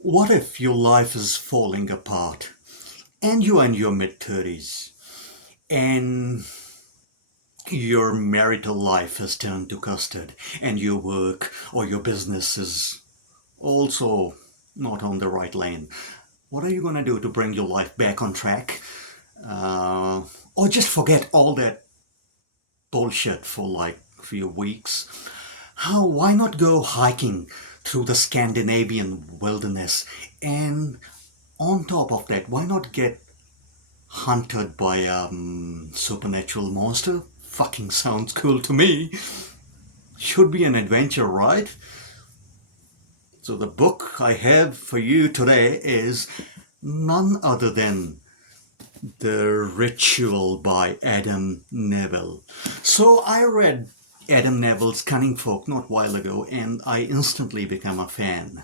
What if your life is falling apart and you're in your mid-30s and your marital life has turned to custard and your work or your business is also not on the right lane? What are you going to do to bring your life back on track? Uh, or just forget all that bullshit for like a few weeks? Why not go hiking through the Scandinavian wilderness? And on top of that, why not get hunted by a supernatural monster? Fucking sounds cool to me. Should be an adventure, right? So the book I have for you today is none other than The Ritual by Adam Neville. So I read Adam Neville's Cunning Folk not a while ago and I instantly became a fan.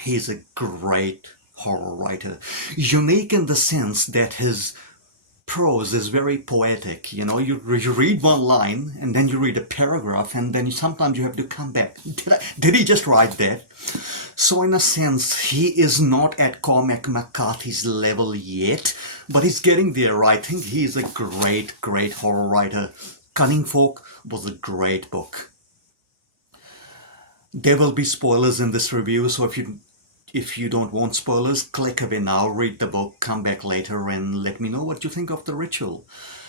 He's a great horror writer, unique in the sense that his prose is very poetic. You read one line and then you read a paragraph and then sometimes you have to come back. Did he just write that? So in a sense, he is not at Cormac McCarthy's level yet, but he's getting there. I think he's a great, great horror writer. Cunning Folk was a great book. There will be spoilers in this review, so if you don't want spoilers, click away now, read the book, come back later and let me know what you think of The Ritual.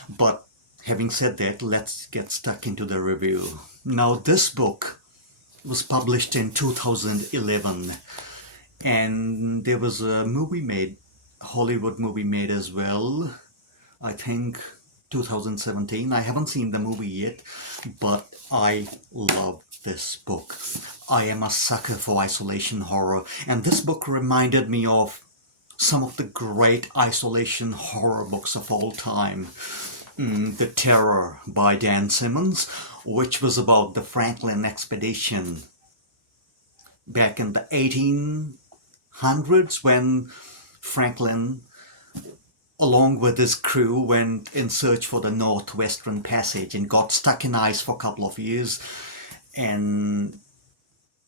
But having said that, let's get stuck into the review. Now, this book was published in 2011 and there was a movie made, Hollywood movie made as well, I think 2017. I haven't seen the movie yet, but I love this book. I am a sucker for isolation horror, and this book reminded me of some of the great isolation horror books of all time. The Terror by Dan Simmons, which was about the Franklin expedition back in the 1800s when Franklin, along with his crew, went in search for the Northwestern Passage and got stuck in ice for a couple of years. And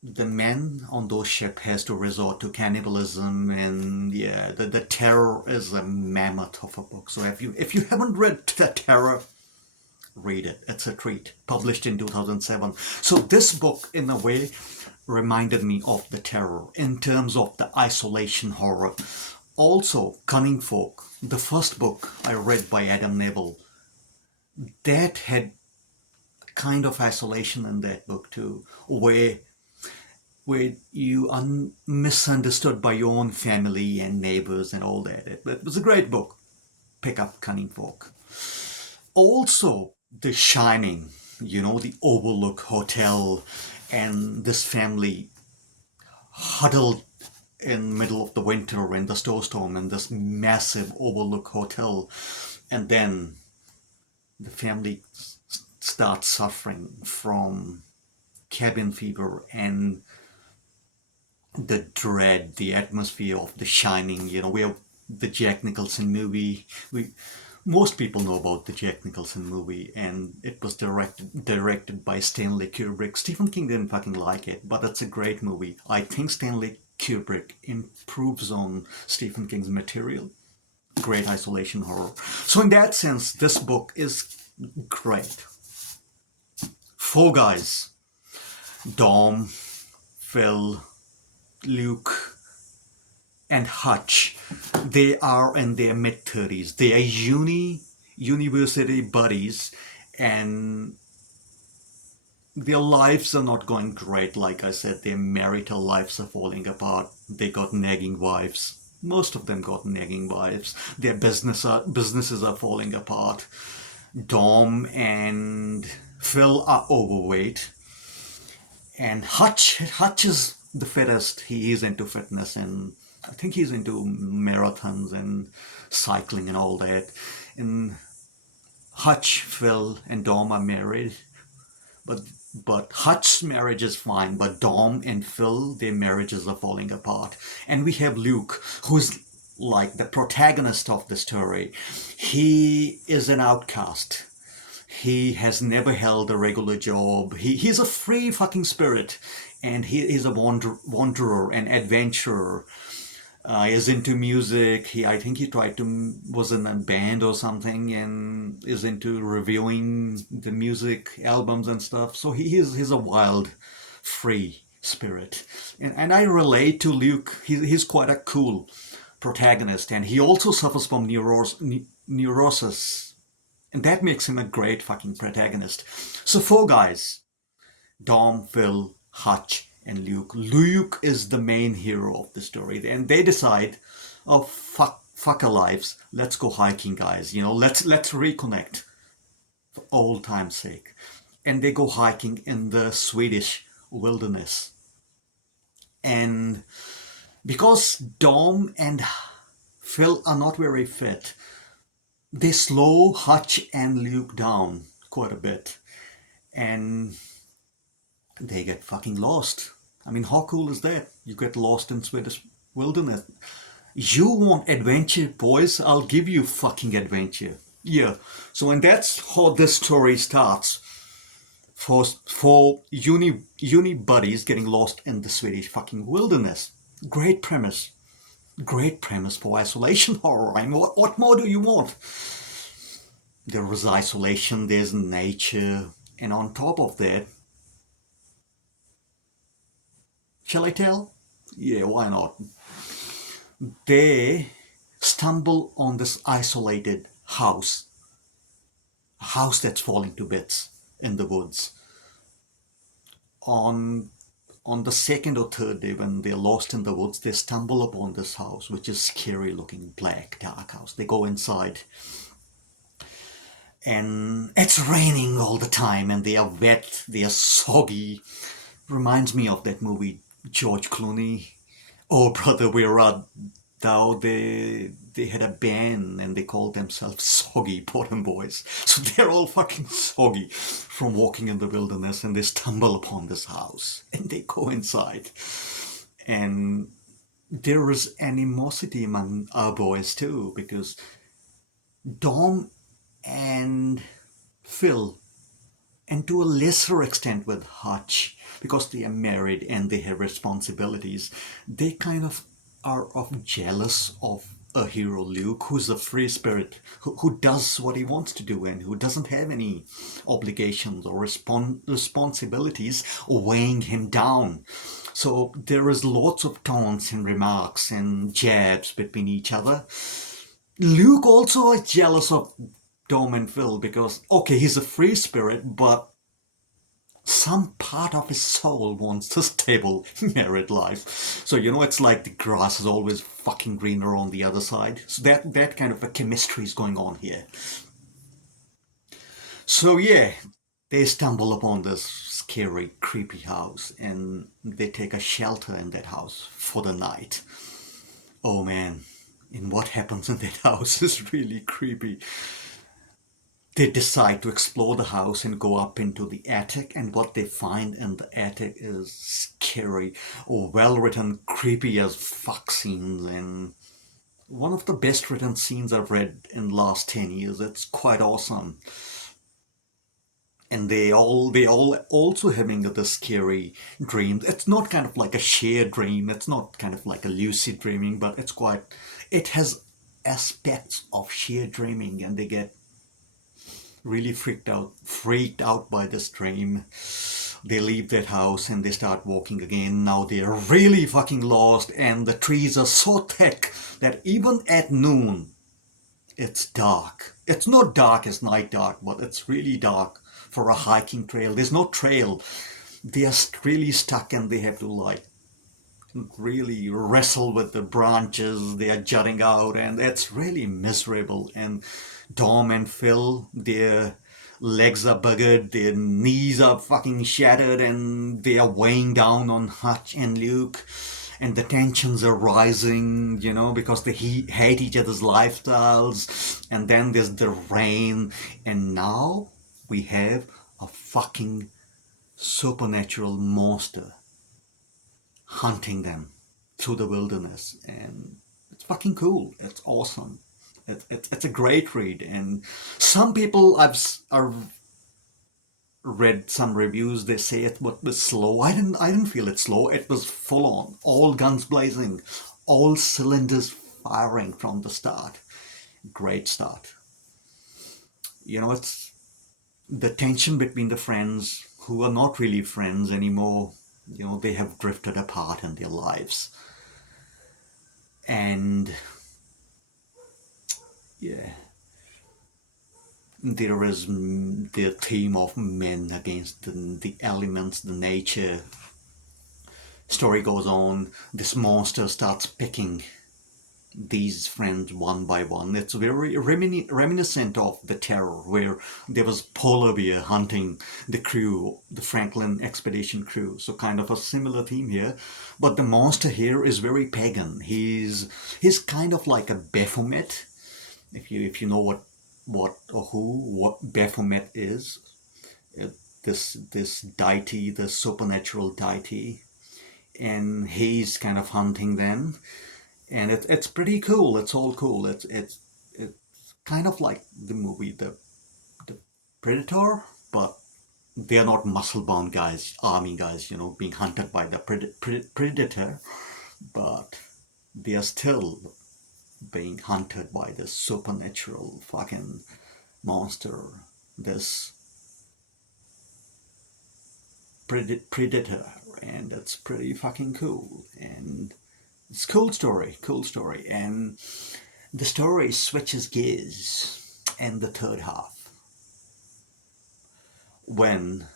the men on those ships has to resort to cannibalism, and yeah, the Terror is a mammoth of a book. So if you haven't read The Terror, read it. It's a treat. Published in 2007. So this book, in a way, reminded me of The Terror in terms of the isolation horror. Also, Cunning Folk, the first book I read by Adam Neville, that had kind of isolation in that book too, where you are misunderstood by your own family and neighbors and all that. It was a great book. Pick up Cunning Folk. Also, The Shining, the Overlook Hotel, and this family huddled in middle of the winter in the snowstorm in this massive Overlook Hotel, and then the family starts suffering from cabin fever and the dread, the atmosphere of The Shining. Where the Jack Nicholson movie, most people know about the Jack Nicholson movie, and it was directed by Stanley Kubrick. Stephen King didn't fucking like it, but it's a great movie. I think Stanley Kubrick improves on Stephen King's material. Great isolation horror. So in that sense, this book is great. Four guys: Dom, Phil, Luke, and Hutch. They are in their mid-30s. They are university buddies, and their lives are not going great. Like I said, their marital lives are falling apart. They got nagging wives. Most of them got nagging wives. Their businesses are falling apart. Dom and Phil are overweight. And Hutch is the fittest. He is into fitness, and I think he's into marathons and cycling and all that. And Hutch, Phil, and Dom are married, but Hutch's marriage is fine, but Dom and Phil, their marriages are falling apart. And we have Luke, who's like the protagonist of the story. He is an outcast. He has never held a regular job. He's a free fucking spirit. and he is a wanderer, an adventurer. Is into music. I think he tried to was in a band or something, and is into reviewing the music albums and stuff. So he's a wild, free spirit, and I relate to Luke. He's quite a cool protagonist, and he also suffers from neurosis, and that makes him a great fucking protagonist. So four guys: Dom, Phil, Hutch, and Luke. Luke is the main hero of the story, and they decide, oh fuck our lives, let's go hiking, guys. Let's reconnect for old time's sake, and they go hiking in the Swedish wilderness. And because Dom and Phil are not very fit, they slow Hutch and Luke down quite a bit, and they get fucking lost. I mean, how cool is that? You get lost in Swedish wilderness. You want adventure, boys? I'll give you fucking adventure. Yeah. So, and that's how this story starts. For uni buddies getting lost in the Swedish fucking wilderness. Great premise. Great premise for isolation horror. I mean, what more do you want? There is isolation, there's nature, and on top of that, shall I tell? Yeah, why not? They stumble on this isolated house, a house that's falling to bits in the woods. On on the second or third day, when they're lost in the woods, they stumble upon this house, which is scary looking, black, dark house. They go inside, and it's raining all the time, and they are wet, they are soggy. Reminds me of that movie, George Clooney. Oh, brother, where art thou? They had a band and they called themselves Soggy Bottom Boys. So they're all fucking soggy from walking in the wilderness, and they stumble upon this house and they go inside. And there is animosity among our boys too, because Dom and Phil, and to a lesser extent with Hutch, because they are married and they have responsibilities, they kind of are of jealous of a hero Luke, who's a free spirit, who does what he wants to do and who doesn't have any obligations or responsibilities weighing him down. So there is lots of taunts and remarks and jabs between each other. Luke also is jealous of Dom and Phil because, okay, he's a free spirit, but some part of his soul wants a stable married life. So, it's like the grass is always fucking greener on the other side. So that kind of a chemistry is going on here. So, yeah, they stumble upon this scary, creepy house and they take a shelter in that house for the night. Oh man, and what happens in that house is really creepy. They decide to explore the house and go up into the attic, and what they find in the attic is scary, or well written, creepy as fuck scenes, and one of the best written scenes I've read in the last 10 years. It's quite awesome. And they all also having the scary dreams. It's not kind of like a shared dream, it's not kind of like a lucid dreaming, but it has aspects of shared dreaming, and they get really freaked out by this dream. They leave that house and they start walking again. Now they're really fucking lost, and the trees are so thick that even at noon it's dark. It's not dark as night dark, but it's really dark for a hiking trail. There's no trail. They are really stuck, and they have to like really wrestle with the branches. They are jutting out, and it's really miserable. And Dom and Phil, their legs are buggered, their knees are fucking shattered, and they are weighing down on Hutch and Luke. And the tensions are rising, because they hate each other's lifestyles. And then there's the rain. And now we have a fucking supernatural monster hunting them through the wilderness, and it's fucking cool. It's awesome. It's a great read, and some people are read some reviews. They say it was slow. I didn't feel it slow. It was full on, all guns blazing, all cylinders firing from the start. Great start. It's the tension between the friends who are not really friends anymore. They have drifted apart in their lives. And yeah, there is the theme of men against the elements, the nature. Story goes on, this monster starts picking these friends one by one. It's very reminiscent of the Terror, where there was polar bear hunting the crew, the Franklin expedition crew. So kind of a similar theme here, but the monster here is very pagan. He's kind of like a Baphomet. If you know what Baphomet is, uh, this deity, the supernatural deity, and he's kind of hunting them, and it's pretty cool. It's all cool. It's kind of like the movie the Predator, but they're not muscle-bound guys, army guys, being hunted by the predator, but they are still being hunted by this supernatural fucking monster, this predator, and it's pretty fucking cool. And it's cool story, and the story switches gears in the third half when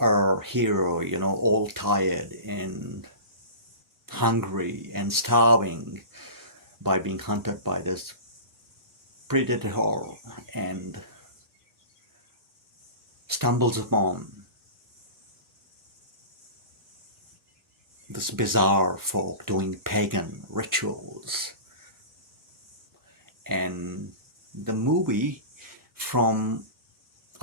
our hero, all tired and hungry and starving by being hunted by this predator, and stumbles upon this bizarre folk doing pagan rituals. And the movie, from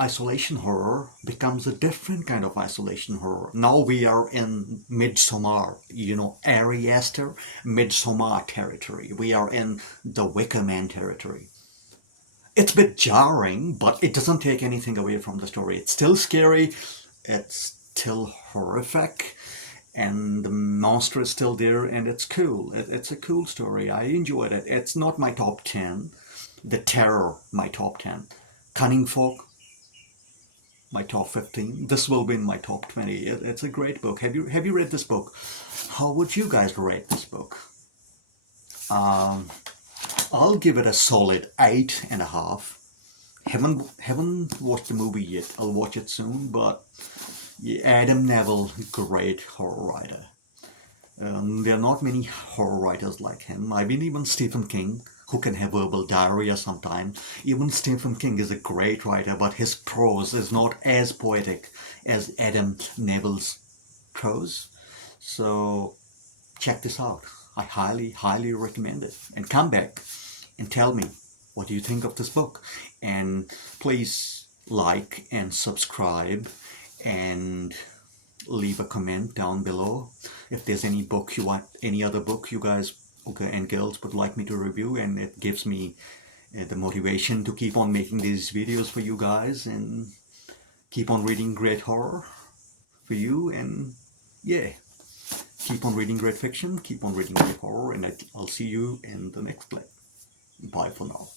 isolation horror, becomes a different kind of isolation horror. Now we are in Midsommar, Ari Aster, Midsommar territory. We are in the Wicker Man territory. It's a bit jarring, but it doesn't take anything away from the story. It's still scary, it's still horrific, and the monster is still there, and it's cool. It's a cool story. I enjoyed it. It's not my top 10. The Terror, my top 10. Cunning Folk, my top 15. This will be in my top 20. It's a great book. Have you read this book? How would you guys rate this book? I'll give it a solid 8.5. Haven't watched the movie yet. I'll watch it soon. But yeah, Adam Neville, great horror writer. There are not many horror writers like him. I mean, even Stephen King, who can have verbal diarrhea sometimes. Even Stephen King is a great writer, but his prose is not as poetic as Adam Neville's prose. So check this out. I highly, highly recommend it. And come back and tell me what do you think of this book. And please like and subscribe and leave a comment down below if there's any book you want, any other book you guys and girls would like me to review, and it gives me the motivation to keep on making these videos for you guys and keep on reading great horror for you. And yeah, keep on reading great fiction, keep on reading great horror, and I'll see you in the next clip. Bye for now.